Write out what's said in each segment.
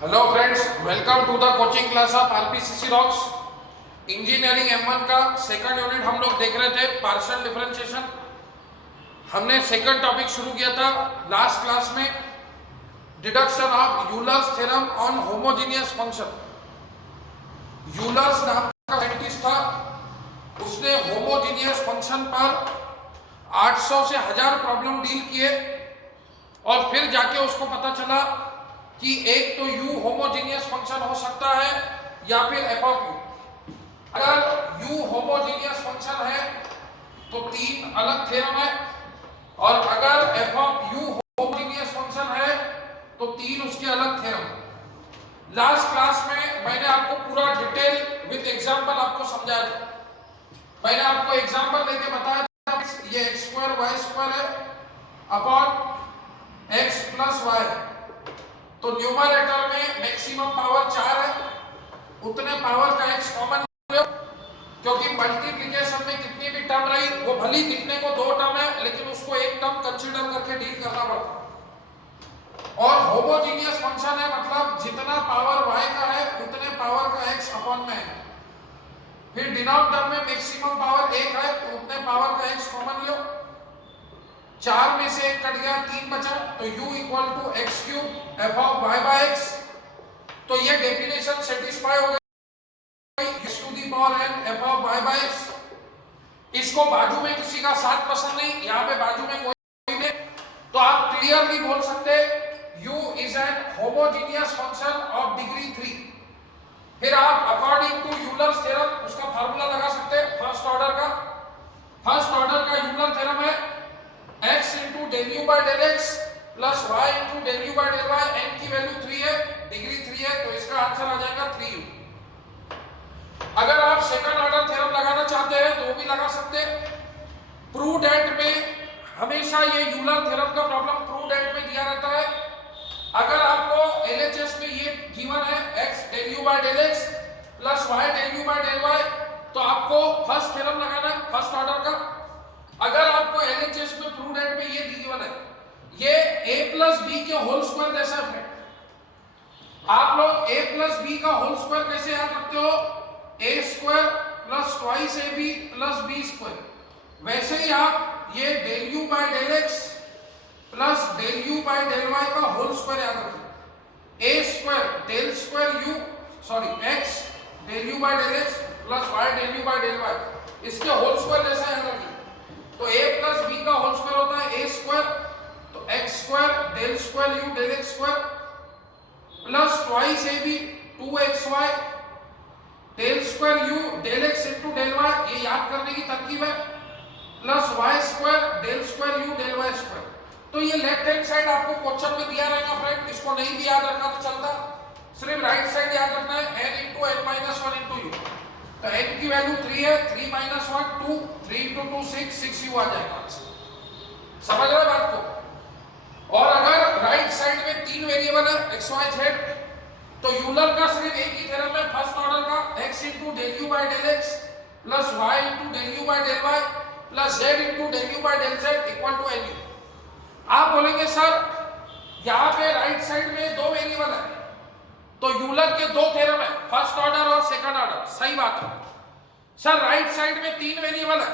Hello friends, welcome to the coaching class of RPCC rocks. Engineering M1 का second unit हम लोग देख रहे थे, पार्शियल डिफरेंशिएशन। हमने सेकंड टॉपिक शुरू किया था लास्ट क्लास में, deduction of Euler's theorem on homogeneous function. Euler's नाम का साइंटिस्ट था, उसने होमोजेनियस फंक्शन पर 800 से 1000 प्रॉब्लम डील किए और फिर जाके उसको पता चला कि एक तो u होमोजेनियस फंक्शन हो सकता है या फिर f ऑफ u। अगर u होमोजेनियस फंक्शन है तो तीन अलग थ्योरम है, और अगर f of u homogeneous function है तो तीन उसके अलग थ्योरम। लास्ट क्लास में मैंने आपको पूरा डिटेल विद एग्जांपल आपको समझाया था। मैंने आपको एग्जांपल लेके बताया था ये x² y² है अपॉन x प्लस y है, तो न्यूमरेटर में मैक्सिमम पावर 4 है, उतने पावर का x कॉमन लो, क्योंकि मल्टीप्लिकेशन में कितनी भी टर्म रही वो भली दिखने को दो टर्म है लेकिन उसको एक टर्म कंसीडर करके डील करना पड़ता। और होमोजेनियस फंक्शन है मतलब जितना पावर y का है उतने पावर का x अपॉन में है। फिर डिनोमिनेटर में मैक्सिमम पावर 1 है तो उतने पावर का x कॉमन लो, 4 में से 1 कट गया, 3 बचा, तो u equal to x cube f of y by x. तो ये डेफिनेशन सेटिस्फाई हो गई, x to the power n f of y by x. इसको बाजू में किसी का साथ पसंद नहीं, यहाँ पे बाजू में कोई नहीं, तो आप क्लियरली बोल सकते u is an homogeneous function of degree 3। फिर आप अकॉर्डिंग टू यूलर्स थ्योरम उसका फार्मूला लगा सकते हैं फर्स्ट ऑर्डर का यूलर थ्योरम है x into del u by del x plus y into del u by del y. n की value 3 है, डिग्री 3 है, तो इसका आंसर आ जाएगा 3u। अगर आप सेकंड ऑर्डर थ्योरम लगाना चाहते हैं तो वो भी लगा सकते हैं। प्रूव दैट में हमेशा ये यूलर थ्योरम का प्रॉब्लम प्रूव दैट में दिया रहता है। अगर आपको एलएचएस में ये गिवन है x del u by del x plus y del u by del y, तो आपको फर्स्ट थ्योरम लगाना है फर्स्ट ऑर्डर का। अगर आपको एलएचएस में प्रूव दैट में ये गिवन है ये a प्लस बी के होल स्क्वायर जैसा है। आप लोग a प्लस बी का होल स्क्वायर कैसे याद रखते हो, a square plus twice ab plus b square. वैसे ही आप ये del u by del x plus del u by del y का होल स्क्वायर याद रखिए। a square del square u sorry x del u by del x plus y del u by del y, इसके whole square जैसा याद रखिए। तो a plus b का whole square होता है a स्क्वायर, तो x square del square u del x square plus twice ab 2xy del square u del x into del y, ये याद करने की तरकीब है, plus y square del square u del y square. तो ये left hand side आपको question में दिया रहेगा फ्रेंड, इसको नहीं भी याद रखना तो चलता, सिर्फ राइट साइड याद रखना है n into n minus 1 into u। तो n की वैल्यू 3 है, 3 माइनस 1 2, 3 इंटू 2 6 u आ जाएगा। समझ रहे बात को। और अगर राइट साइड में तीन वेरिएबल है x y z, तो यूलर का सिर्फ एक ही थ्योरम है फर्स्ट ऑर्डर का, x into del u by del x plus y into del u by del y plus z into del u by del z equal to n u। आप बोलेंगे sir यहाँ पे right side में दो variable है तो Euler के दो थ्योरम है फर्स्ट ऑर्डर और सेकंड ऑर्डर, सही बात है। सर राइट साइड में तीन वेरिएबल है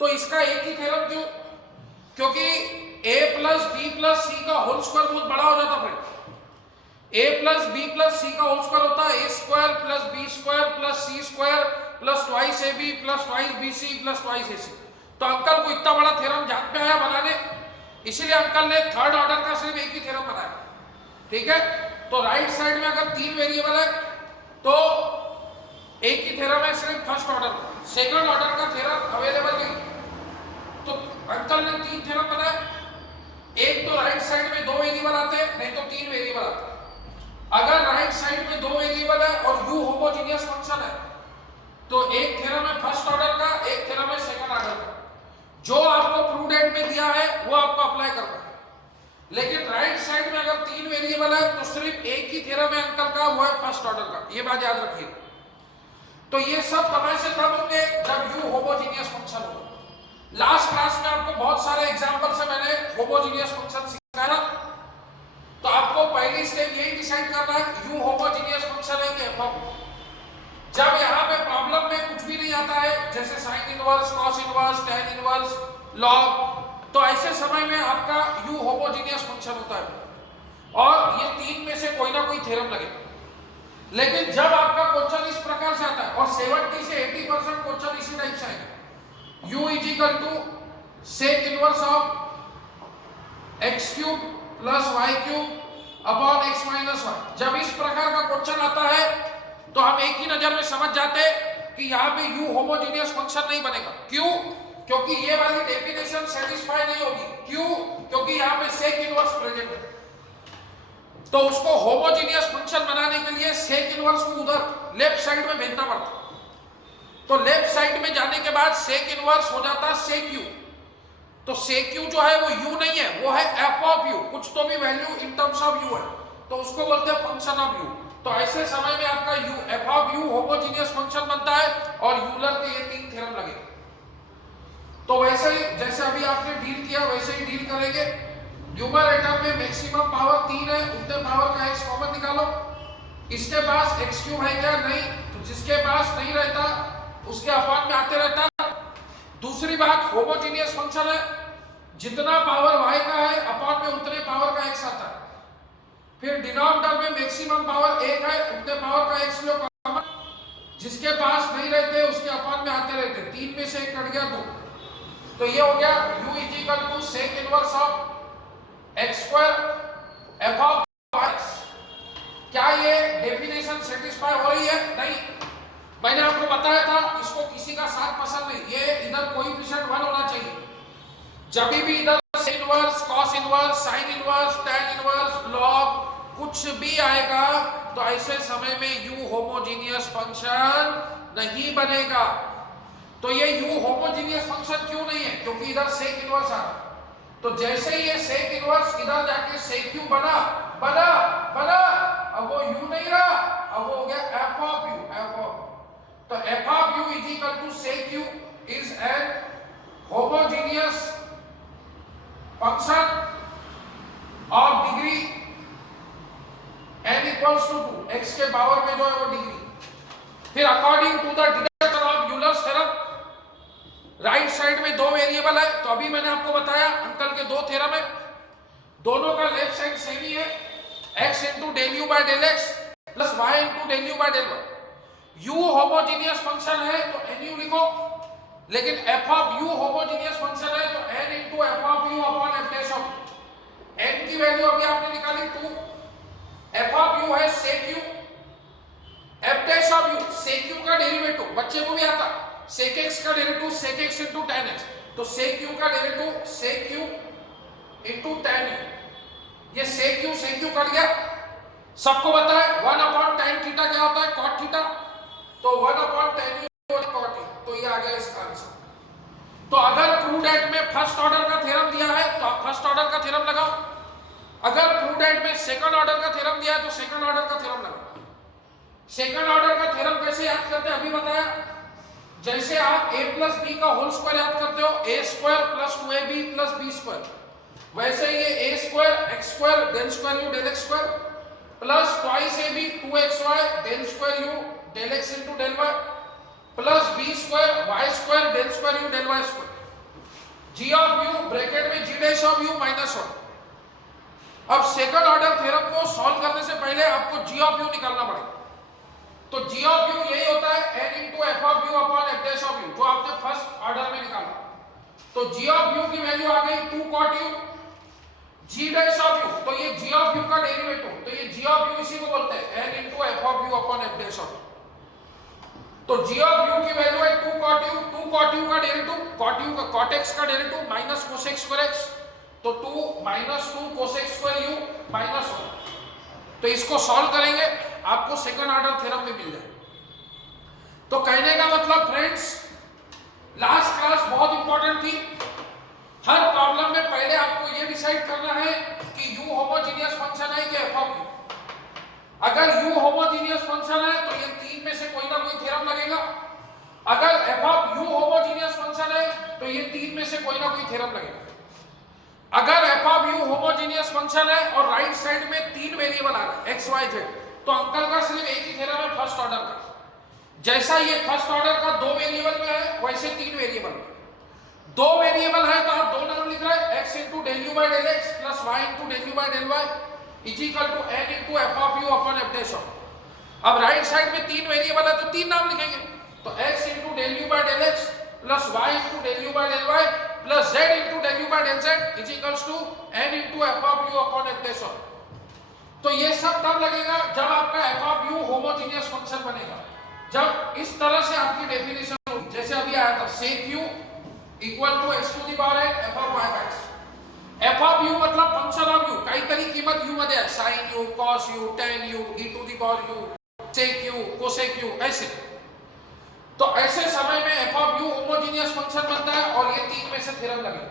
तो इसका एक ही थ्योरम क्यों, क्योंकि a plus b plus c का होल स्क्वायर बहुत बड़ा हो जाता है। a plus b plus c का होल स्क्वायर होता है a square plus b square plus c square plus twice ab plus twice bc plus twice ac। तो अंकल को इतना बड़ा थ्योरम जान पे आया बनाने, इसीलिए अंकल ने थर्ड ऑर्डर का सिर्फ एक ही थ्योरम बनाया, ठीक है। तो राइट साइड में अगर तीन वेरिएबल है तो एक ही थ्योरम है सिर्फ फर्स्ट ऑर्डर का, सेकंड ऑर्डर का थ्योरम अवेलेबल नहीं। तो अंकल ने तीन थ्योरम बनाए, एक तो राइट साइड में दो वेरिएबल आते हैं, नहीं तो तीन वेरिएबल आते हैं। अगर राइट साइड में दो वेरिएबल है और u होमोजेनियस फंक्शन है तो एक थ्योरम है फर्स्ट ऑर्डर का, एक थ्योरम है सेकंड ऑर्डर का। जो आपको प्रूव दैट में दिया है वो आपको अप्लाई करना है। लेकिन राइट साइड में अगर तीन वेरिएबल है तो सिर्फ एक ही थ्योरम है अंकल का, वो है फर्स्ट ऑर्डर का, ये बात याद रखिए। तो ये सब तमाशे तब होंगे जब u होमोजेनियस फंक्शन हो। लास्ट क्लास में आपको बहुत सारे एग्जांपल से मैंने होमोजेनियस फंक्शन सिखाया, तो आपको पहली स्टेप यही डिसाइड करना है यू होमोजीनियस फंक्शन है कि एफ। जब यहाँ पे प्रॉब्लम में कुछ भी नहीं आता है जैसे sine inverse, cos inverse, tan inverse, log, तो ऐसे समय में आपका यू होमोजीनियस फंक्शन होता है और ये तीन में से कोई ना कोई थ्योरम लगेगा। लेकिन जब आपका क्वेश्चन इस प्रकार से आता है और 70 से 80% क्वेश्चन इसी टाइप से आएगा, u is equal to sec inverse of x cube plus y cube upon x minus y. जब इस प्रकार का क्वेश्चन आता है तो हम एक ही नजर में समझ जाते कि यहाँ पे u होमोजीनियस फंक्शन नहीं बनेगा। क्यों? क्योंकि ये वाली डेफिनेशन सेटिस्फाई नहीं होगी। क्यों? क्योंकि यहाँ पे सेक इनवर्स प्रेजेंट है। तो उसको होमोजीनियस फंक्शन बनाने के लिए सेक इनवर्स को उधर लेफ्ट साइड में भेजना पड़ता। तो लेफ्ट साइड में जाने के बाद सेक इनवर्स हो जाता सेक यू। तो सेक यू जो है वो यू नहीं है, वो है एफ ऑफ यू, कुछ तो भी value in terms of U है, तो उसको बोलते हैं फंक्शन ऑफ यू। तो ऐसे समय में आपका you F of u homogeneous function बनता है और यूलर के ये तीन थ्योरम लगेगा। तो वैसे ही जैसे अभी आपने डील किया वैसे ही डील करेंगे। न्यूमरेटर में मैक्सिमम पावर 3 है, उतने पावर का x कॉमन निकालो। इसके पास x क्यूब है क्या? नहीं, तो जिसके पास नहीं रहता उसके अपॉन में आते रहता। दूसरी बात, होमोजीनियस फंक्शन है, जितना पावर y का है अपॉन में उतने पावर का x आता है। फिर डिनोमिनेटर में मैक्सिमम पावर 1 है, उतने पावर का x लो कॉमन, जिसके पास नहीं रहते उसके अपॉन में आते रहते। 3 में से 1 कट गया 2, तो ये हो गया u is equal to sec inverse of x square f of x. क्या ये डेफिनेशन सेटिस्फाई हो रही है? नहीं। मैंने आपको बताया था इसको किसी का साथ पसंद नहीं, ये इधर कोएफिशिएंट 1 होना चाहिए। जब भी इधर sec inverse, cos inverse, sine inverse, tan inverse, log कुछ भी आएगा तो ऐसे समय में यू होमोजीनियस फंक्शन नहीं बनेगा। तो ये यू होमोजीनियस फंक्शन क्यों नहीं है? क्योंकि इधर सेक इनवर्स आ रहा। तो जैसे ही ये सेक इनवर्स इधर जाके सेक यू बना, अब वो यू नहीं रहा, अब वो हो गया F of U, F of. तो F of U is equal to sec U is an homogeneous function of degree n equals to 2, x के पावर में जो है वो डिग्री। फिर according to the deduction of Euler's theorem right side में दो variable है, तो अभी मैंने आपको बताया अंकल के दो थ्योरम है, दोनों का लेफ्ट साइड सेम ही है, x into del u by del x plus y into del u by del y. u homogeneous function है तो nu लिखो, लेकिन f of u homogeneous function है तो n into f of u upon f dash of n की value अभी आपने निकाली 2, f ऑफ u है sec u, f dash of u sec u का डेरिवेटिव बच्चे को भी आता, sec x का derivative sec x into tan x, तो sec u का derivative sec u into tan u। ये sec u कट गया, सबको पता है 1 अपॉन tan थीटा क्या होता है? cot थीटा, तो 1 अपॉन tan u और cot u, तो ये आ गया इसका आंसर। तो अगर प्रूडेंट में फर्स्ट ऑर्डर का थ्योरम दिया है तो आप फर्स्ट ऑर्डर का थ्योरम लगाओ, अगर प्रूडेंट में सेकंड ऑर्डर का थ्योरम दिया है तो सेकंड ऑर्डर का थ्योरम लगाओ। सेकंड ऑर्डर का थ्योरम कैसे याद करते हैं अभी बताया, जैसे आप a प्लस बी का होल स्क्वायर याद करते हो, a square plus 2ab plus b square, वैसे ये a square x square del square u del x square plus twice ab 2xy del square u del x into del y plus b square y square del square u del y square. g of u bracket में g dash of u minus 1। अब second order theorem को solve करने से पहले आपको g of u निकालना पड़ेगा। तो g ऑफ u यही होता है n into f of u upon f dash of you, जो आपने फर्स्ट ऑर्डर में निकाला। तो g ऑफ u की वैल्यू आ गई 2 cot u, g dash of u, तो ये g ऑफ u का डेरिवेटिव, तो ये g ऑफ u इसी को बोलते हैं n into f of u upon f dash of you. तो g ऑफ u की वैल्यू है 2 cot u, 2 cot u का डेरिवेटिव, cot u का cot x का derivative minus cosec square x, तो 2 minus 2 cosec square u minus 1। तो इसको solve करेंगे आपको सेकंड ऑर्डर थ्योरम भी मिल जाए। तो कहने का मतलब फ्रेंड्स, लास्ट क्लास बहुत इंपॉर्टेंट थी। हर प्रॉब्लम में पहले आपको ये डिसाइड करना है कि u होमोजीनियस फंक्शन है कि f ऑफ u। अगर u होमोजीनियस फंक्शन है तो ये तीन में से कोई ना कोई थ्योरम लगेगा, अगर f of u homogeneous function है तो ये तीन में से कोई ना कोई थ्योरम लगेगा। अगर F of u homogeneous function है और राइट साइड में तीन वेरिएबल आ रहा है एक्स वाई जेड, तो अंकल का सिर्फ एक ही थ्योरम है फर्स्ट ऑर्डर का। जैसा ये फर्स्ट ऑर्डर का दो वेरिएबल में है वैसे तीन वेरिएबल में। दो वेरिएबल है तो आप दो नाम लिख रहे हैं, x into del u by del x plus y into del u by del y is equal to n into f of u upon f dash of. अब राइट साइड में तीन वेरिएबल है तो तीन नाम लिखेंगे, तो x into del u by del x plus y into del u by del y plus z into del u by del z is equals to n into f of u upon f dash of. तो ये सब तब लगेगा जब आपका f of u homogeneous function बनेगा, जब इस तरह से आपकी डेफिनेशन होगी। जैसे अभी आया था sec u equal to x to the power n f of y by x। f of u मतलब फंक्शन ऑफ u, काहीतरी किंमत u मध्ये आहे, sin u, cos u, tan u, e to the power u, sec u, cosec u ऐसे। तो ऐसे समय में f of u homogeneous function बनता है और ये तीन में से थ्योरम लगेगा।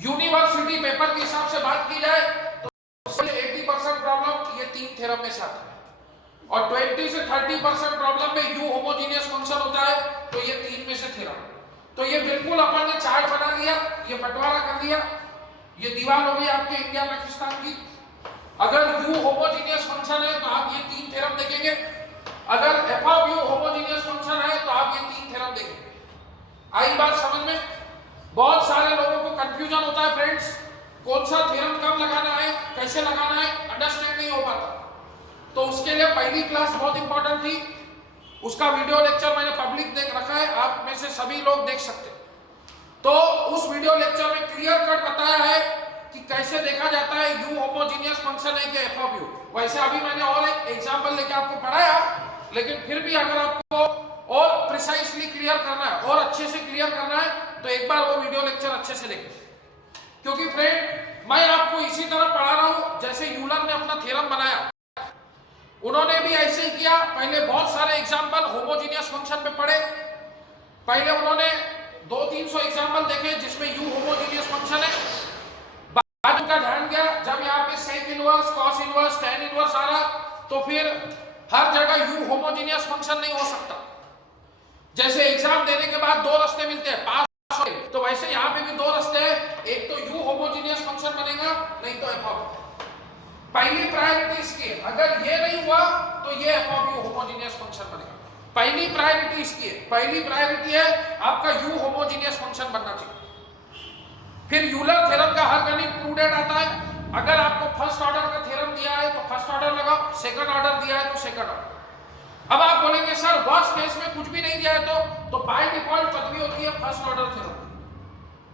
यूनिवर्सिटी पेपर के हिसाब से बात की जाए तो 80% प्रॉब्लम ये तीन थ्योरम में से आता है और 20 से 30% प्रॉब्लम में u होमोजीनियस फंक्शन होता है, तो ये तीन में से थ्योरम। तो ये बिल्कुल अपन ने चार्ट बना लिया, ये बंटवारा कर लिया, ये दीवार हो गई आपके इंडिया पाकिस्तान की। अगर u होमोजीनियस फंक्शन है तो आप ये तीन थ्योरम देखेंगे, अगर f of u homogeneous function है तो आप ये तीन थ्योरम देखेंगे। आई बात समझ में? बहुत सारे लोगों को कंफ्यूजन होता है फ्रेंड्स, कौन सा थ्योरम कब लगाना है, कैसे लगाना है, अंडरस्टैंड नहीं हो पाता। तो उसके लिए पहली क्लास बहुत इंपॉर्टेंट थी, उसका वीडियो लेक्चर मैंने पब्लिक देख रखा है, आप में से सभी लोग देख सकते हैं। तो उस वीडियो लेक्चर में क्लियर कट बताया है कि कैसे देखा जाता है u होमोजीनियस फंक्शन है कि f ऑफ u। वैसे अभी मैंने और एक एग्जांपल लेके आपको पढ़ाया, लेकिन फिर भी अगर आपको और प्रिसाइसली क्लियर करना है और अच्छे से क्लियर करना है तो एक बार वो वीडियो लेक्चर अच्छे से देखें। क्योंकि फ्रेंड मैं आपको इसी तरह पढ़ा रहा हूं जैसे यूलर ने अपना थ्योरम बनाया, उन्होंने भी ऐसे ही किया। पहले बहुत सारे एग्जांपल होमोजीनियस फंक्शन पे पढ़े, पहले उन्होंने 200-300 एग्जांपल देखे जिसमें u होमोजीनियस फंक्शन है। बाद उनका ध्यान गया जब यहाँ पे sec inverse, cos inverse, tan inverse आ रहा तो फिर हर जगह u होमोजीनियस फंक्शन नहीं हो सकता। जैसे एग्जाम देने के बाद दो रास्ते मिलते हैं, पास तो वैसे यहाँ पे भी दो रास्ते हैं, एक तो u होमोजीनियस फंक्शन बनेगा, नहीं तो f ऑफ। पहली प्रायोरिटी इसकी है, अगर ये नहीं हुआ तो ये f of u homogeneous function बनेगा। पहली प्रायोरिटी इसकी है, पहली प्रायोरिटी है आपका u होमोजीनियस फंक्शन बनना चाहिए। फिर यूलर थ्योरम का हर गणित प्रूडेड आता है। अगर आपको फर्स्ट ऑर्डर का थ्योरम दिया है तो फर्स्ट ऑर्डर लगाओ, सेकंड ऑर्डर दिया है तो सेकंड ऑर्डर। अब आप बोलेंगे सर वर्स्ट केस में कुछ भी नहीं दिया है तो बाय डिफॉल्ट पदवी होती है first order theorem,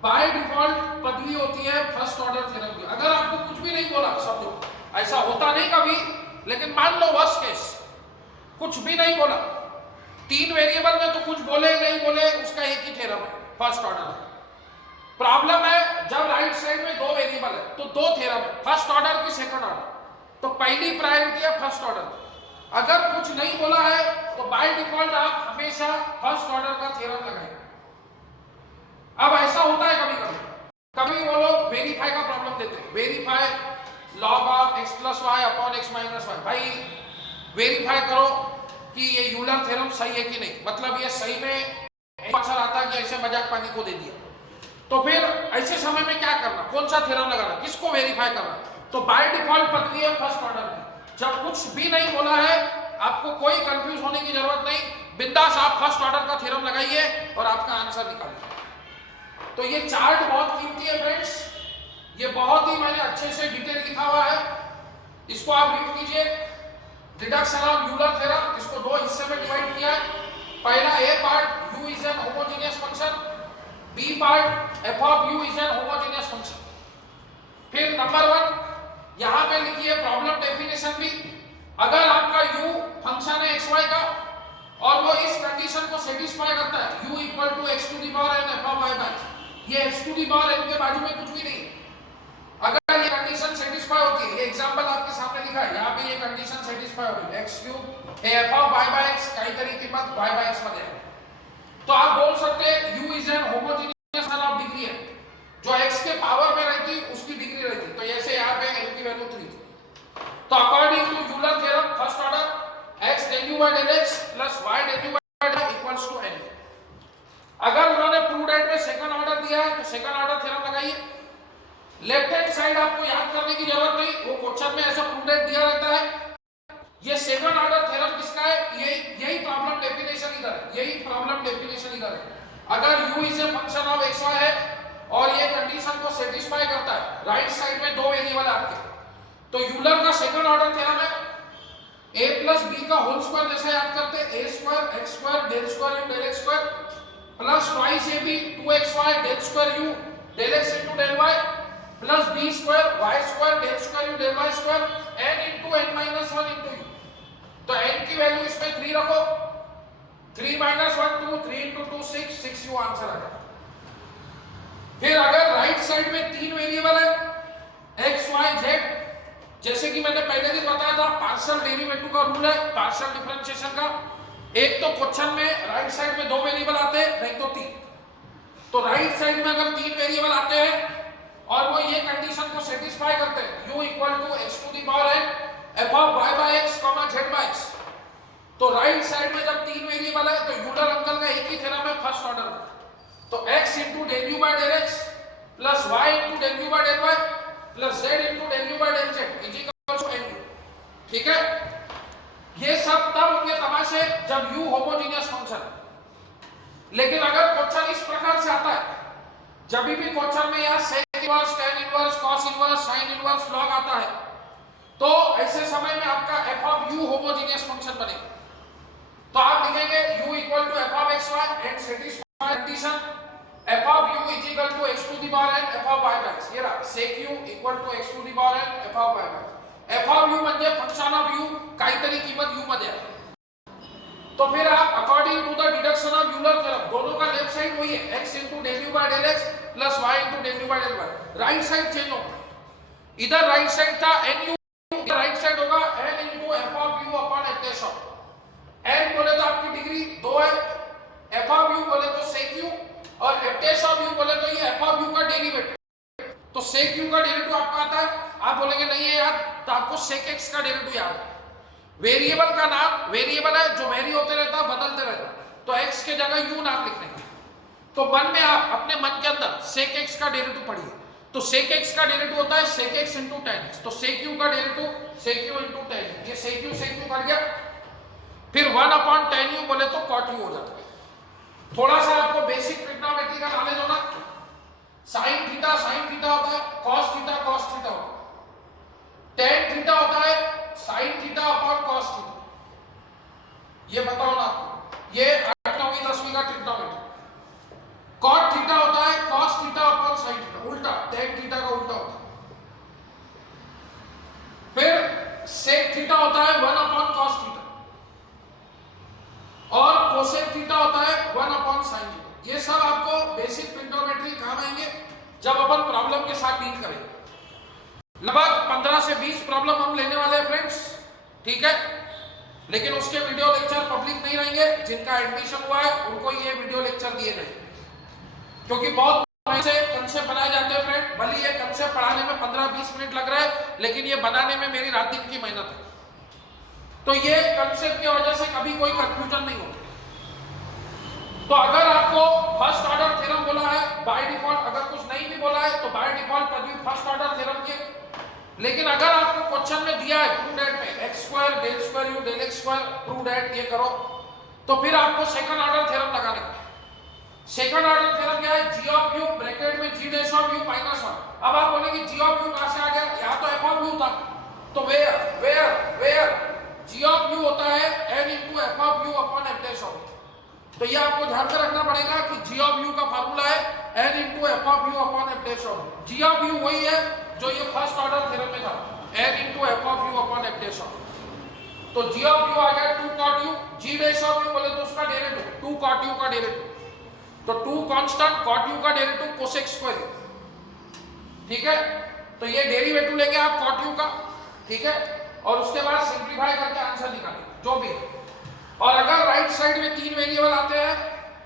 by default पदवी होती है फर्स्ट ऑर्डर थ्योरम की। अगर आपको कुछ भी नहीं बोला, समझो ऐसा होता नहीं कभी, लेकिन मान लो वर्स्ट केस कुछ भी नहीं बोला, तीन वेरिएबल में तो कुछ बोले नहीं बोले, उसका एक ही थ्योरम है, फर्स्ट ऑर्डर है। प्रॉब्लम है जब राइट साइड में दो वेरिएबल है तो दो थ्योरम है, फर्स्ट ऑर्डर की सेकंड ऑर्डर, तो पहली प्रायोरिटी है फर्स्ट ऑर्डर। अगर कुछ नहीं बोला है तो बाय डिफॉल्ट आप हमेशा फर्स्ट ऑर्डर का थ्योरम लगाएंगे। अब ऐसा होता है कभी कभी, कभी वो लोग वेरीफाई का प्रॉब्लम देते हैं, verify log of x plus y upon x minus y. भाई वेरीफाई करो कि ये यूलर थ्योरम सही है कि नहीं, मतलब ये सही में अक्सर आता है कि ऐसे मजाक पानी को दे दिया। तो फिर ऐसे समय में क्या करना, कौन सा थ्योरम लगाना, किसको वेरीफाई करना? तो बाय डिफॉल्ट पदवी है फर्स्ट ऑर्डर की। जब कुछ भी नहीं बोला है, आपको कोई कंफ्यूज होने की जरूरत नहीं, बिंदास आप फर्स्ट ऑर्डर का थ्योरम लगाइए और आपका आंसर निकालिए। तो ये चार्ट बहुत कीमती है फ्रेंड्स, ये बहुत ही मैंने अच्छे से डिटेल लिखा हुआ है, इसको आप रीड कीजिए। रिडक्शन ऑफ यूलर थ्योरम, इसको दो हिस्से में डिवाइड किया है। पहला A part u is an homogeneous function, B part f of u is an homogeneous function. फिर नंबर 1 यहां पे लिखिए प्रॉब्लम डेफिनेशन भी। अगर आपका u फंक्शन है xy का और वो इस कंडीशन को सेटिस्फाई करता है, u equal to x to the power n f of y by, ये x to the power n के बाजू में कुछ भी नहीं है। अगर ये कंडीशन सेटिस्फाई होती है, ये एग्जांपल आपके सामने लिखा है, यहाँ पे ये कंडीशन सेटिस्फाई हो रही है, x cube f of y by x कई तरीके की बात y बाय x मध्ये आहे, तो आप बोल सकते हैं u is an homogeneous function of degree है, जो x के पावर में रहती उसकी डिग्री रहती। तो ऐसे यहाँ पे n की वैल्यू 3 थी। तो according to Euler theorem first order x del u by del x plus y del u by del y equals to n। अगर उन्होंने प्रूडेड में सेकंड ऑर्डर दिया है तो सेकंड ऑर्डर थ्योरम लगाइए। लेफ्ट हैंड साइड आपको याद करने की जरूरत नहीं, वो क्वेश्चन में ऐसा प्रूडेंट दिया रहता है। ये सेकंड ऑर्डर थ्योरम किसका है? यही प्रॉब्लम डेफिनेशन इधर है, यही प्रॉब्लम डेफिनेशन इधर है। अगर u is a function of x y है और ये कंडीशन को सेटिस्फाई करता है, राइट साइड में दो वेरिएबल आपके, तो यूलर का सेकंड ऑर्डर थ्योरम है a प्लस b का होल स्क्वायर जैसा याद करते हैं, a square x square del square u del x square plus twice ab 2xy del square u del x into del y plus b square y square del square u del y square n into n minus 1 into u। तो n की वैल्यू इसमें 3 रखो, 3 माइनस 1 2, 3 into 2 6, 6 u answer आ जाएगा। फिर अगर right side में तीन वेरिएबल है x y z, जैसे कि मैंने पहले दिन बताया था पार्शियल डेरिवेटिव का रूल है पार्शियल डिफरेंशिएशन का, एक तो क्वेश्चन में राइट साइड में दो वेरिएबल आते हैं नहीं तो तीन, तो राइट साइड में अगर तीन वेरिएबल आते हैं और वो ये कंडीशन को सेटिस्फाई करते हैं u equal to x to the power n f of y by x z by x, तो राइट साइड में जब तीन वेरिएबल है तो यूलर अंकल का एक ही थ्योरम है फर्स्ट ऑर्डर का, तो x into del u by del x plus y into del u by del y plus z into del u by del z is equal to n। ठीक है, ये सब तब होंगे तमाशे जब u होमोजेनियस फंक्शन है। लेकिन अगर क्वेश्चन इस प्रकार से आता है, जब भी क्वेश्चन में या sec inverse tan inverse cos inverse sin inverse log आता है, तो ऐसे समय में आपका f of u homogeneous function बनेगा। तो आप लिखेंगे u equal to f of xy and satisfy condition f of u is equal to x to the power n f of y by x, ये रहा sec u equal to x to the power n f of y by x, f of u म्हणजे function of u काहीतरी किंमत u मध्ये आहे। तो फिर आप according to the deduction of Euler theorem, दोनों का लेफ्ट साइड वही है x into del u by del x plus y into del u by del y, right side change होगा, इधर राइट साइड था nu, राइट साइड होगा n into f of u upon f dash of n, बोले तो आपकी degree 2 है, f of u बोले तो sec u और f डैश ऑफ u बोले तो ये f ऑफ u का डेरिवेटिव, तो sec u का डेरिवेटिव आपको आता है, आप बोलेंगे नहीं है यार तो आपको sec x का डेरिवेटिव याद है। वेरिएबल का नाम वेरिएबल है जो वेरी होते रहता बदलते रहता, तो x के जगह u नाम लिखने का, तो मन में आप अपने मन के अंदर sec x का डेरिवेटिव पढ़िए, तो sec x का डेरिवेटिव होता है sec x into tan x, तो sec u का derivative sec u into tan x, ये sec u कर गया, फिर 1 अपॉन tan u बोले तो cot u हो जाता है। थोड़ा सा आपको बेसिक ट्रिग्नोमेट्री का नॉलेज होना, sin थीटा होता है, cos थीटा होता है, tan थीटा होता है sin theta upon cos theta, ये बताओ ना आपको, ये 8वीं 10वीं का ट्रिग्नोमेट्री। cot थीटा होता है cos theta upon sin theta, उल्टा tan थीटा का उल्टा होता है। फिर sec थीटा होता है 1 अपॉन cos थीटा और cosec थीटा होता है 1 अपॉन sin थीटा। ये सब आपको बेसिक ट्रिग्नोमेट्री काम आएंगे जब अपन प्रॉब्लम के साथ डील करेंगे। लगभग 15 से 20 प्रॉब्लम हम लेने वाले हैं फ्रेंड्स, ठीक है, लेकिन उसके वीडियो लेक्चर पब्लिक नहीं रहेंगे, जिनका एडमिशन हुआ है उनको ये वीडियो लेक्चर दिए जाएंगे, क्योंकि बहुत ऐसे कंसेप्ट बनाए जाते हैं फ्रेंड, भले ये कंसेप्ट पढ़ाने में 15-20 मिनट लग रहा है, लेकिन ये बनाने में मेरी रात दिन की मेहनत है, तो ये कंसेप्ट की वजह से कभी कोई कंफ्यूजन नहीं होता। तो अगर आपको फर्स्ट ऑर्डर थ्योरम बोला है बाय डिफॉल्ट, अगर कुछ नहीं भी बोला है तो बाय डिफॉल्ट कभी फर्स्ट ऑर्डर थ्योरम के, लेकिन अगर आपको क्वेश्चन में दिया है प्रूव दैट में x square del square u del x square prove that ये करो, तो फिर आपको सेकंड ऑर्डर थ्योरम लगाने का। सेकंड ऑर्डर थ्योरम क्या है? g ऑफ u ब्रैकेट में g dash of u minus 1। अब आप बोलेंगे g ऑफ u कहां से आ गया? यहां तो f ऑफ u था, तो वेयर g ऑफ u होता है n into f of u upon f dash of u। तो ये आपको ध्यान में रखना पड़ेगा कि g ऑफ u का फार्मूला है n into f of u upon f dash of u। g of u वही है जो ये फर्स्ट ऑर्डर थ्योरम में था, n into f of u upon f dash of u। तो g ऑफ u आ गया 2 cot u, g dash of u बोले तो उसका डेरिवेटिव 2 cot u का डेरिवेटिव, तो 2 कांस्टेंट cot u का डेरिवेटिव cosec स्क्वायर, ठीक है, तो ये डेरिवेटिव लेंगे आप cot u का, ठीक है, और उसके बाद सिंपलीफाई करके आंसर निकालेंगे जो भी है। और अगर राइट साइड में तीन वेरिएबल आते हैं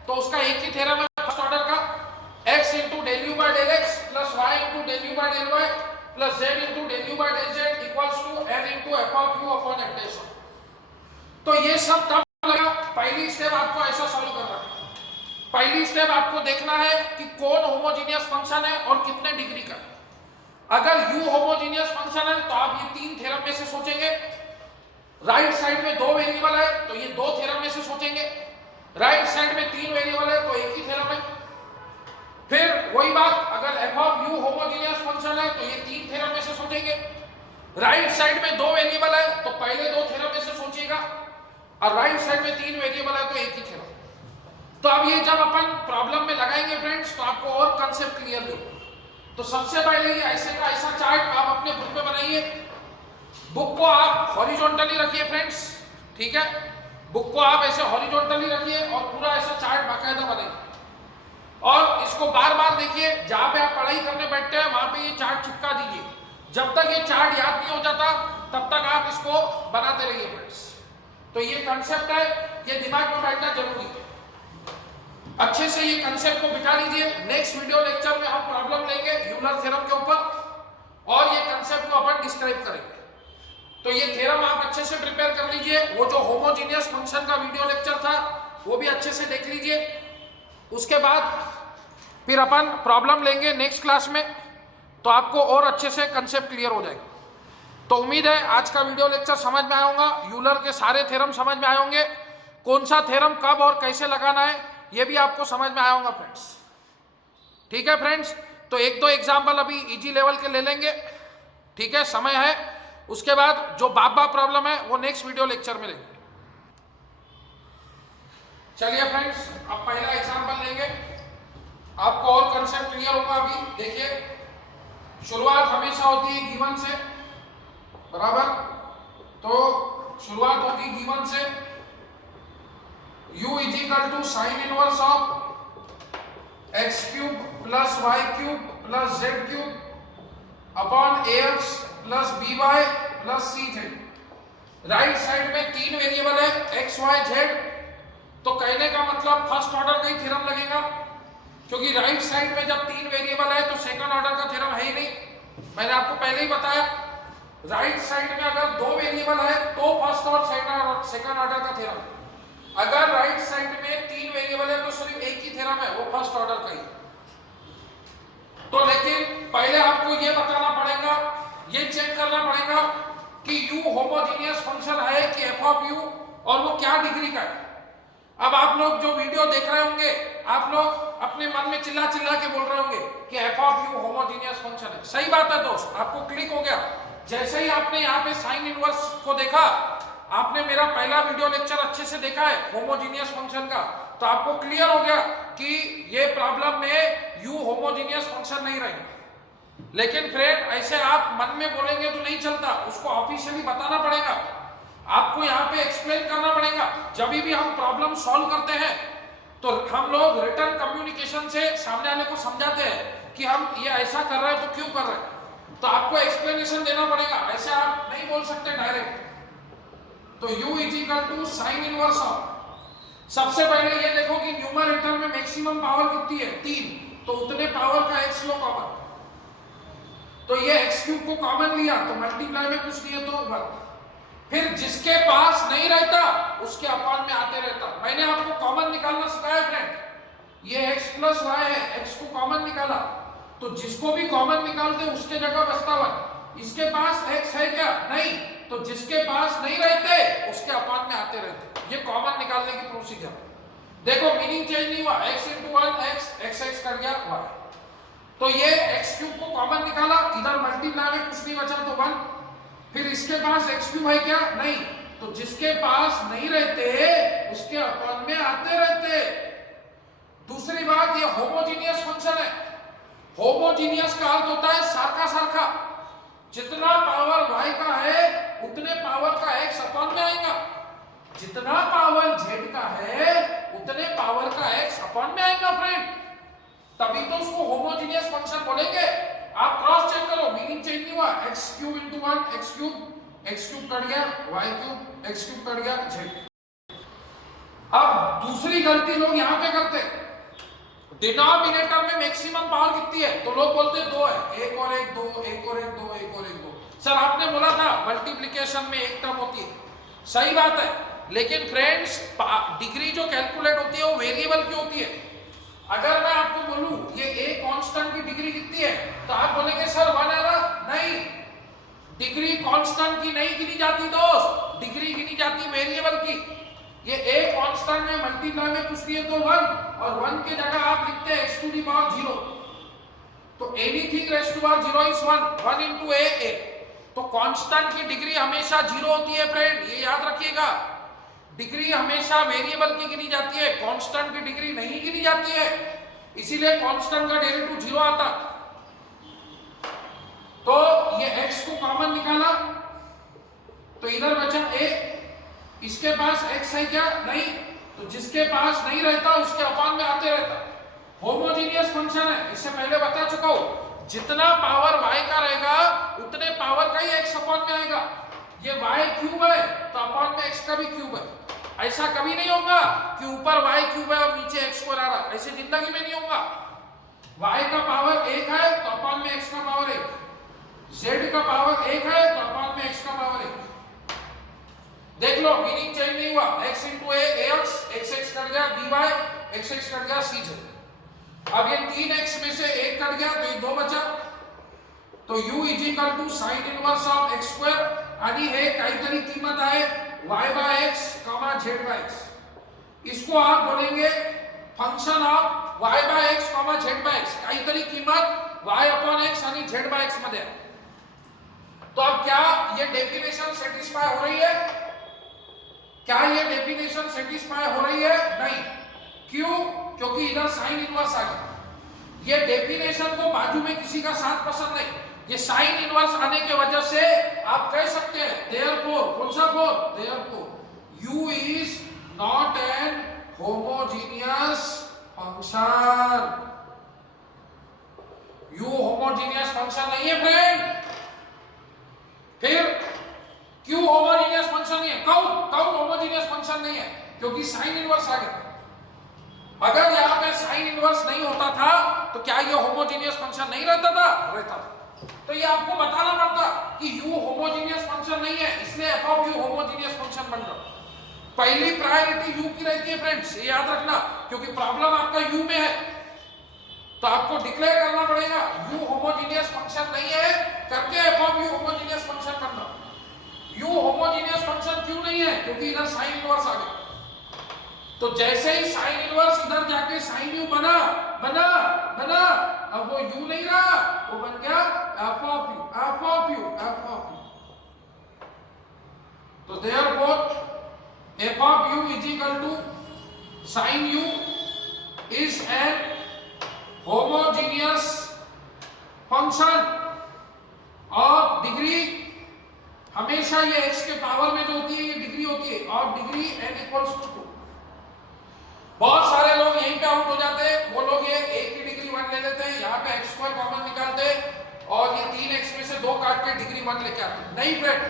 तो उसका एक ही थ्योरम है फर्स्ट ऑर्डर का, x into del u by del x plus y into del u by del y plus z into del u by del z equals to n into f of u upon f dash. तो ये सब तब लगा, पहली step आपको ऐसा solve करना है। पहली स्टेप आपको देखना है कि कौन होमोजेनियस फंक्शन है और कितने डिग्री का है। अगर u होमोजीनियस फंक्शन है तो आप ये तीन थ्योरम में से सोचेंगे। राइट साइड में दो वेरिएबल है तो ये दो थ्योरम में से सोचेंगे। राइट साइड में तीन वेरिएबल है तो एक ही थ्योरम है। फिर वही बात, अगर f of u homogeneous function है तो ये तीन थ्योरम में से सोचेंगे। राइट साइड में दो वेरिएबल है तो पहले दो थ्योरम में से सोचिएगा, और राइट साइड में तीन वेरिएबल है तो एक ही थ्योरम। तो अब ये जब अपन प्रॉब्लम में लगाएंगे फ्रेंड्स तो आपको और कंसेप्ट क्लियर होगा। तो सबसे पहले ये ऐसे का ऐसा चार्ट आप अपने बुक में बनाइए। बुक को आप हॉरिजॉन्टली रखिए फ्रेंड्स, ठीक है। बुक को आप ऐसे हॉरिजॉन्टली रखिए और पूरा ऐसा चार्ट बाकायदा बनाइए, और इसको बार बार देखिए। जहां पे आप पढ़ाई करने बैठते हैं वहां पे ये चार्ट चिपका दीजिए। जब तक ये चार्ट याद नहीं हो जाता तब तक आप इसको बनाते रहिए फ्रेंड्स। तो ये कंसेप्ट है, ये दिमाग में बैठना जरूरी है। अच्छे से ये कंसेप्ट को बिठा लीजिए। नेक्स्ट वीडियो लेक्चर में हम प्रॉब्लम लेंगे यूलर थ्योरम के ऊपर, और ये कंसेप्ट को अपन डिस्क्राइब करेंगे। तो ये थ्योरम आप अच्छे से प्रिपेयर कर लीजिए। वो जो होमोजीनियस फंक्शन का वीडियो लेक्चर था वो भी अच्छे से देख लीजिए। उसके बाद फिर अपन प्रॉब्लम लेंगे नेक्स्ट क्लास में, तो आपको और अच्छे से कंसेप्ट क्लियर हो जाएगा। तो उम्मीद है आज का वीडियो लेक्चर समझ में आया होगा। यूलर के सारे थ्योरम समझ में आए होंगे। कौन सा थ्योरम कब और कैसे लगाना है ये भी आपको समझ में आया होगा फ्रेंड्स। ठीक है फ्रेंड्स, तो एक दो एग्जाम्पल अभी इजी लेवल के ले लेंगे, ठीक है, समय है। उसके बाद जो बाबा प्रॉब्लम है वो नेक्स्ट वीडियो लेक्चर में लेंगे। चलिए फ्रेंड्स, अब पहला एग्जाम्पल लेंगे, आपको और कंसेप्ट क्लियर होगा। अभी देखिए, शुरुआत हमेशा होती है गिवन से, बराबर। तो शुरुआत होती है गिवन से, u is equal to sine inverse of x cube plus y cube plus z cube upon ax plus by plus cz। Right side में तीन वेरिएबल है x y z। तो कहने का मतलब फर्स्ट ऑर्डर का ही थ्योरम लगेगा, क्योंकि राइट साइड में जब तीन वेरिएबल है तो सेकंड ऑर्डर का थ्योरम है ही नहीं। मैंने आपको पहले ही बताया, राइट साइड में अगर दो वेरिएबल है तो फर्स्ट और सेकंड ऑर्डर का थ्योरम। अगर राइट साइड में तीन वेरिएबल है तो सिर्फ एक ही थ्योरम है, वो फर्स्ट ऑर्डर का ही। तो लेकिन पहले आपको ये बताना पड़ेगा, ये चेक करना पड़ेगा कि u होमोजीनियस फंक्शन है कि f ऑफ u, और वो क्या डिग्री का है। अब आप लोग जो वीडियो देख रहे होंगे, आप लोग अपने मन में चिल्ला चिल्ला के बोल रहे होंगे कि f of u homogeneous function है। सही बात है दोस्त, आपको क्लिक हो गया। जैसे ही आपने यहाँ पे साइन इनवर्स को देखा, आपने मेरा पहला वीडियो लेक्चर अच्छे से देखा है होमोजीनियस फंक्शन का, तो आपको क्लियर हो गया कि ये प्रॉब्लम में u होमोजीनियस फंक्शन नहीं रहेगा। लेकिन फ्रेंड, ऐसे आप मन में बोलेंगे तो नहीं चलता, उसको ऑफिशियली बताना पड़ेगा, आपको यहाँ पे एक्सप्लेन करना पड़ेगा। जब भी हम प्रॉब्लम सॉल्व करते हैं तो हम लोग रिटर्न कम्युनिकेशन से सामने वाले को समझाते हैं कि हम ये ऐसा कर रहे हैं तो क्यों कर रहे हैं। तो आपको एक्सप्लेनेशन देना पड़ेगा, ऐसे आप नहीं बोल सकते डायरेक्ट। तो u is equal to sine inverse of, सबसे पहले ये देखो कि न्यूमरेटर में मैक्सिमम पावर कितनी है, 3, तो उतने पावर का x लो कॉमन। तो ये x क्यूब को कॉमन लिया तो मल्टीप्लाई में कुछ नहीं है तो 1। फिर जिसके पास नहीं रहता उसके अपॉन में आते रहता। मैंने आपको कॉमन निकालना सिखाया फ्रेंड। ये x प्लस वाई है, x को कॉमन निकाला तो जिसको भी कॉमन निकालते उसके जगह बचता 1। इसके पास x है क्या, नहीं, तो जिसके पास नहीं रहते उसके अपॉन में आते रहते। ये कॉमन निकालने की प्रोसीजर। देखो मीनिंग चेंज नहीं हुआ, x इंटू 1 x कर गया y। तो ये x क्यूब को कॉमन निकाला, इधर मल्टीप्लाई में कुछ नहीं बचा तो 1। फिर इसके पास x क्यूब है क्या, नहीं, तो जिसके पास नहीं रहते उसके अपॉन में आते रहते। दूसरी बात, ये होमोजीनियस फंक्शन है। होमोजीनियस का अर्थ होता है सारखा सारखा। जितना पावर y का है उतने पावर का x अपॉन में आएगा, जितना पावर z का है उतने पावर का x अपॉन में आएगा फ्रेंड। तभी तो उसको होमोजीनियस फंक्शन बोलेंगे। आप क्रॉस चेक करो, मीनिंग चेंज नहीं हुआ। x cube into 1 x cube cut गया, y cube x cube cut गया, z। अब दूसरी गलती लोग यहाँ पे करते हैं, डिनोमिनेटर में मैक्सिमम पावर कितनी है, तो लोग बोलते हैं 2 है, 1 और 1 2, 1 और 1 2, 1 और 1 2। सर आपने बोला था मल्टीप्लिकेशन में एक टर्म होती है, सही बात है, लेकिन फ्रेंड्स डिग्री जो कैलकुलेट होती है वो वेरिएबल की होती है। अगर मैं आपको बोलूं ये ए कांस्टेंट की डिग्री कितनी है तो आप बोलेंगे सर 1 है ना, नहीं, डिग्री कांस्टेंट की नहीं गिनी जाती दोस्त, डिग्री गिनी जाती वेरिएबल की। ये ए कांस्टेंट में मल्टीप्लाई में कुछ नहीं है तो 1, और 1 के जगह आप लिखते हैं x टू दी पावर 0, तो anything raise to power 0 is 1, 1 into A. तो कांस्टेंट की डिग्री हमेशा 0 होती है फ्रेंड, ये याद रखिएगा। डिग्री हमेशा वेरिएबल की गिनी जाती है, कांस्टेंट की डिग्री नहीं गिनी जाती है, इसीलिए कांस्टेंट का डेरिवेटिव 0 आता। तो ये x को कॉमन निकाला तो इधर बचा a, इसके पास x है क्या, नहीं, तो जिसके पास नहीं रहता उसके अपान में आते रहता। होमोजीनियस फंक्शन है, इससे पहले बता चुका हूं, जितना पावर y का रहेगा उतने पावर का ही x अपान में आएगा। ये y क्यूब है तो अपान में x का भी क्यूब है। ऐसा कभी नहीं होगा कि ऊपर y क्यूब है और नीचे x स्क्वायर आ रहा, ऐसे जिंदगी में नहीं होगा। y का पावर 1 है तो अपान में x का पावर 1, z का पावर 1 है तो अपान में x का पावर 1। देख लो मीनिंग चेंज नहीं हुआ, x into a ax, x cut गया, dy x कट गया, cz। अब ये 3x में से 1 कट गया तो ये 2 बचा, तो u is equal to sine inverse of x square आणि हे काहीतरी कीमत आहे y by x, z by x। इसको आप बोलेंगे function of y by x, z by x, काहीतरी कीमत y अपॉन x आणि z बाय x मध्ये आहे। तो अब क्या ये डेफिनेशन सेटिस्फाई हो रही है? क्या ये डेफिनेशन सेटिस्फाई हो रही है? नहीं। क्यों? क्योंकि इधर साइन इनवर्स आ गया। ये डेफिनेशन को बाजू में किसी का साथ पसंद नहीं, ये साइन इनवर्स आने के वजह से आप कह सकते हैं देयरफॉर, कौन सा four, therefore u is not an homogeneous function. u homogeneous function नहीं है फ्रेंड। फिर क्यों होमोजीनियस फंक्शन नहीं है? कौन होमोजीनियस फंक्शन नहीं है? क्योंकि साइन इनवर्स आ गया। अगर यहां पे साइन इनवर्स नहीं होता था तो क्या ये होमोजीनियस फंक्शन नहीं रहता था? रहता था। तो ये आपको बताना पड़ता कि u होमोजीनियस फंक्शन नहीं है, इसलिए f of u homogeneous function बन रहा। पहली प्रायोरिटी u की रहती है फ्रेंड्स, ये याद रखना, क्योंकि प्रॉब्लम आपका u में है, तो आपको डिक्लेयर करना पड़ेगा u होमोजीनियस फंक्शन नहीं है करके f of u homogeneous function करना। u होमोजीनियस फंक्शन क्यों नहीं है? क्योंकि इधर साइन इनवर्स आ गया। तो जैसे ही साइन इनवर्स इधर जाके साइन u बना, अब वो u नहीं रहा, वो बन गया f of u, f of u, f of u। तो therefore f of u is equal to sin u is an homogeneous function और डिग्री हमेशा ये x के पावर में जो होती है ये डिग्री होती है, और डिग्री n इक्वल्स टू 2। बहुत सारे लोग यहीं पे आउट हो जाते हैं, वो लोग ये a की डिग्री 1 ले लेते हैं, यहाँ पे x स्क्वायर कॉमन निकालते हैं और ये 3x में से 2 काट के डिग्री 1 लेके आते हैं। नहीं फ्रेंड,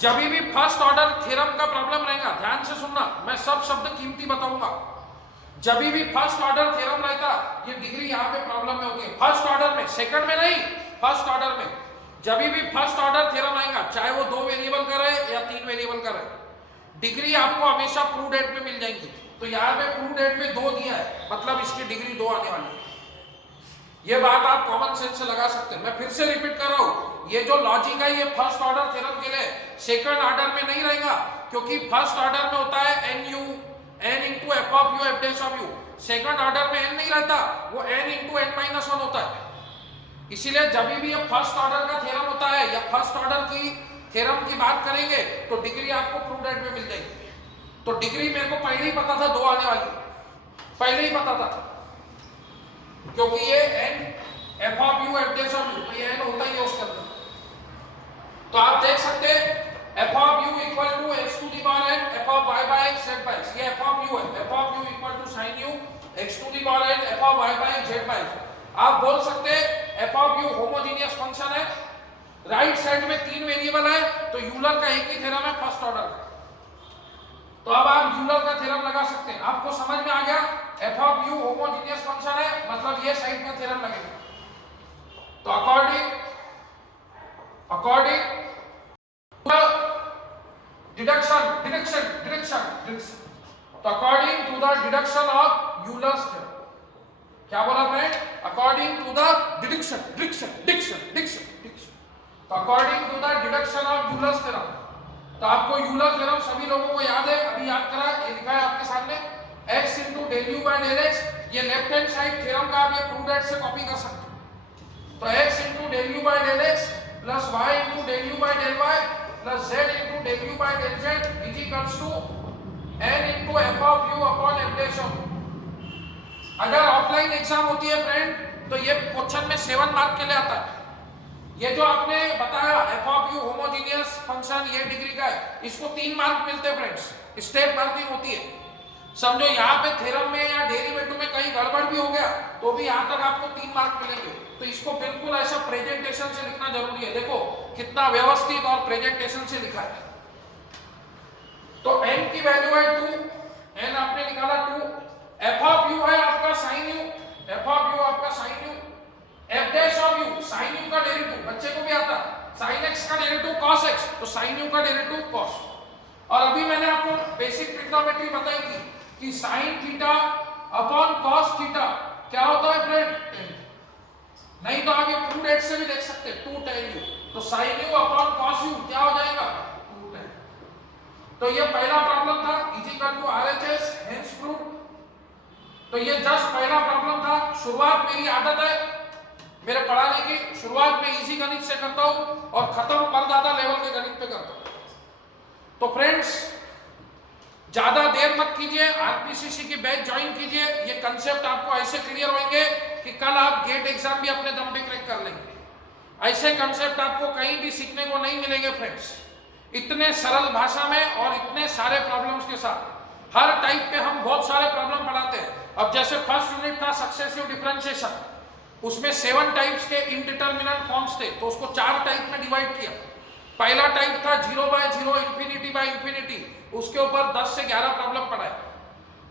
जब भी फर्स्ट ऑर्डर थ्योरम का प्रॉब्लम रहेगा, ध्यान से सुनना, मैं सब शब्द कीमती बताऊंगा। जब भी फर्स्ट ऑर्डर थ्योरम रहता, ये डिग्री यहाँ पे प्रॉब्लम में होती है, फर्स्ट ऑर्डर में, सेकंड में नहीं, फर्स्ट ऑर्डर में। जब भी फर्स्ट ऑर्डर थ्योरम आएगा, चाहे वो 2 वेरिएबल का रहे या 3 वेरिएबल का रहे, डिग्री आपको हमेशा प्रूव डेट में मिल जाएगी। तो यहाँ पे प्रूव डेट में 2 दिया है, मतलब इसकी डिग्री 2 आने वाली है। ये बात आप कॉमन सेंस से लगा सकते हैं। मैं फिर से रिपीट कर रहा हूँ, ये जो लॉजिक है ये फर्स्ट ऑर्डर थ्योरम के लिए, सेकंड ऑर्डर में नहीं रहेगा, क्योंकि फर्स्ट ऑर्डर में होता है n into f of u f dash of u। Second order में n नहीं रहता, वो n into n minus 1 होता है। इसीलिए जब भी ये फर्स्ट ऑर्डर का थ्योरम होता है या फर्स्ट ऑर्डर की थ्योरम की बात करेंगे तो डिग्री आपको प्रूव डेट में मिल जाएगी। तो डिग्री मेरे को पहले ही पता था 2 आने वाली, पहले ही पता था, क्योंकि ये n f of u f dash of u, तो ये n होता ही है उसके अंदर। तो आप देख सकते हैं f of u equal to x to the power n f of y by x z by x, ये f of u है, f of u equal to sin u x to the power n f of y by x z by x। आप बोल सकते हैं f of u homogeneous function है, right side में 3 variable है, तो Euler का एक ही थ्योरम है फर्स्ट ऑर्डर का। तो अब आप यूलर का थ्योरम लगा सकते हैं। आपको समझ में आ गया f of u homogeneous function है, मतलब ये साइड का थ्योरम लगेगा। तो अकॉर्डिंग डिडक्शन, तो according to the deduction of Euler's theorem, क्या बोला friend? According to the deduction deduction deduction deduction deduction. तो according to the deduction of Euler's theorem, तो आपको यूलर थ्योरम सभी लोगों को याद है, अभी याद करा, ये लिखा है आपके सामने x into del u by del x. ये लेफ्ट हैंड साइड थ्योरम का आप ये प्रूव दैट से कॉपी कर सकते हो। तो x into del u by del x plus y into del u by del y plus z into del u by del z is equals to n into f of u upon f dash of. अगर offline exam होती है friend तो ये question में 7 mark के लिए आता है। ये जो आपने बताया F of you homogeneous function ये डिग्री का है, इसको 3 मार्क मिलते हैं फ्रेंड्स, स्टेप मार्किंग होती है। समझो यहाँ पे थ्योरम में या डेरिवेटिव में कहीं गड़बड़ भी हो गया तो भी यहाँ तक आपको 3 मार्क मिलेंगे। तो इसको बिल्कुल ऐसा प्रेजेंटेशन से लिखना जरूरी है। देखो कितना व्यवस्थित और प्रेजेंटेशन से लिखा है। तो n की वैल्यू है 2, n आपने निकाला 2, एफ ऑफ यू है आपका sine U, F of U आपका sine U, F dash of U sine U का डेरिवेटिव बच्चे को भी आता है, साइन एक्स का डेरिवेटिव कॉस एक्स, तो साइन यू का डेरिवेटिव कॉस। और अभी मैंने आपको बेसिक ट्रिग्नोमेट्री बताई थी कि sine theta upon cos theta क्या होता है फ्रेंड? नहीं तो आप ये प्रूव दैट से भी देख सकते हैं 2 tan u, तो sine u upon cos u क्या हो जाएगा 2 tan। तो ये पहला प्रॉब्लम था is equal to RHS hence prove. तो ये जस्ट पहला प्रॉब्लम था। शुरुआत मेरी आदत है मेरे पढ़ाने की, शुरुआत में इजी गणित से करता हूं और खत्म परदादा लेवल के गणित पे करता हूं। तो फ्रेंड्स ज्यादा देर मत कीजिए, आरपीसीसी की बैच ज्वाइन कीजिए। ये कंसेप्ट आपको ऐसे क्लियर होंगे कि कल आप गेट एग्जाम भी अपने दम पे क्रैक कर लेंगे। ऐसे कंसेप्ट आपको कहीं भी सीखने को नहीं मिलेंगे फ्रेंड्स, इतने सरल भाषा में और इतने सारे प्रॉब्लम्स के साथ। हर टाइप पे हम बहुत सारे प्रॉब्लम पढ़ाते हैं। अब जैसे फर्स्ट यूनिट था सक्सेसिव डिफरेंशिएशन, उसमें 7 टाइप्स के इनडिटरमिनेंट फॉर्म्स थे, तो उसको 4 टाइप में डिवाइड किया। पहला टाइप था 0 बाय 0 इंफिनिटी बाय इंफिनिटी, उसके ऊपर 10 से 11 प्रॉब्लम पढ़ाए।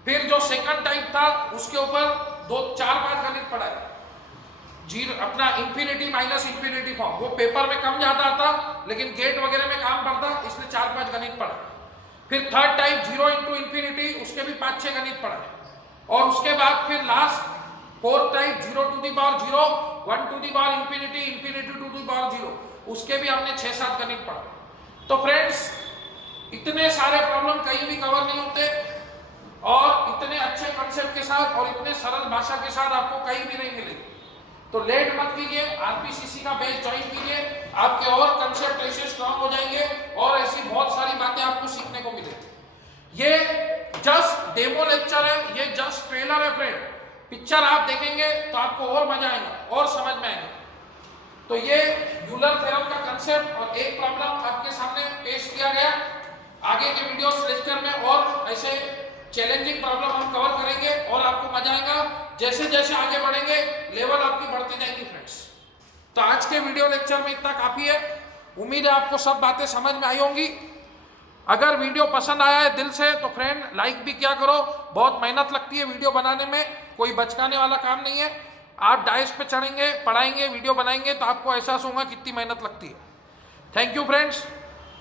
फिर जो सेकंड टाइप था उसके ऊपर 4-5 गणित पढ़ाए। अपना इंफिनिटी माइनस इंफिनिटी फॉर्म वो पेपर में कम ज्यादा आता लेकिन गेट वगैरह में काम पड़ता, इसलिए 4-5 गणित पढ़ा। फिर थर्ड टाइप 0 इंटू इंफिनिटी, उसके भी 5-6 गणित पढ़ाए। और उसके बाद फिर last fourth type 0 to the power 0, 1 to the power infinity, infinity to the power 0, उसके भी हमने 6-7 गणित पढ़े। तो फ्रेंड्स इतने सारे प्रॉब्लम कहीं भी कवर नहीं होते और इतने अच्छे कंसेप्ट के साथ और इतने सरल भाषा के साथ आपको कहीं भी नहीं मिलेगी। तो लेट मत कीजिए, आरपीसीसी का बैच ज्वाइन कीजिए, आपके और कंसेप्ट ऐसे स्ट्रांग हो जाएंगे और ऐसी बहुत सारी बातें आपको सीखने को मिलेगी। ये जस्ट डेमो लेक्चर है, ये जस्ट ट्रेलर है फ्रेंड। पिक्चर आप देखेंगे तो आपको और मजा आएगा और समझ में आएगा। तो ये यूलर थ्योरम का कंसेप्ट और एक प्रॉब्लम आपके सामने पेश किया गया। आगे के वीडियोस लेक्चर में और ऐसे चैलेंजिंग प्रॉब्लम हम कवर करेंगे और आपको मजा आएगा। जैसे जैसे आगे बढ़ेंगे लेवल आपकी बढ़ती जाएगी फ्रेंड्स। तो आज के वीडियो लेक्चर में इतना काफी है। उम्मीद है आपको सब बातें समझ में आई होंगी। अगर वीडियो पसंद आया है दिल से तो फ्रेंड लाइक भी क्या करो, बहुत मेहनत लगती है वीडियो बनाने में, कोई बचकाने वाला काम नहीं है। आप डाइस पे चढ़ेंगे, पढ़ाएंगे, वीडियो बनाएंगे तो आपको एहसास होगा कितनी मेहनत लगती है। Thank you friends.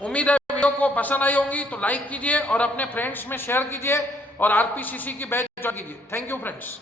उम्मीद है वीडियो को पसंद आई होंगी तो लाइक कीजिए और अपने फ्रेंड्स में शेयर कीजिए और आरपीसीसी की बैच ज्वाइन कीजिए। Thank you friends.